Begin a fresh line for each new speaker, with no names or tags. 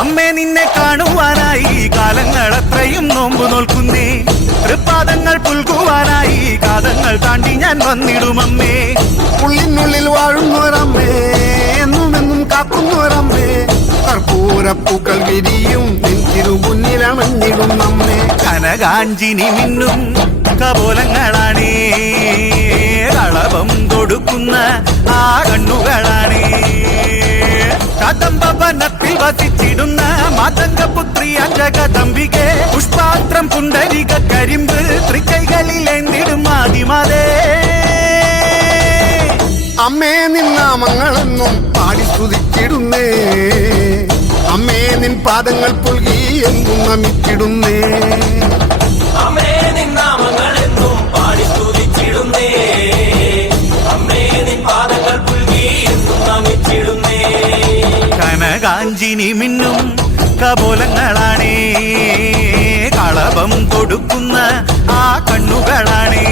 അമ്മേ നിന്നെ കാണുവാനായി കാലങ്ങൾ അത്രയും നോമ്പു നോൽക്കുന്നേ. തൃപ്പാദങ്ങൾ പുൽകുവാനായി കാതങ്ങൾ താണ്ടി ഞാൻ വന്നിടും അമ്മേ
ഉള്ളിനുള്ളിൽ വാഴുന്നൊരമ്മേ എന്നും കാക്കുന്നൊരമ്മേ കർപ്പൂരപ്പൂക്കൾ വിരിയും നിൻ അമ്മേ.
കനകാഞ്ചിനി മിന്നും കപോല കദംബവനത്തിൽ വസിച്ചിടുന്ന മാതംഗപുത്രി അജഗദംബികെ. പുഷ്പാത്രം പുണ്ടരിക കരിമ്പ് തൃക്കൈകളിലേന്തിടും ആദിമാതേ.
അമ്മേ നിന്നാമങ്ങളെന്നും പാടി സ്തുതിച്ചിടുന്നേ. അമ്മേ നിൻ പാദങ്ങൾ പുൽകി എന്നും നമിച്ചിടുന്നേ.
കാഞ്ചിനി മിന്നും കപോലങ്ങളാണേ. കളഭം കൊടുക്കുന്ന ആ കണ്ണുകളാണേ.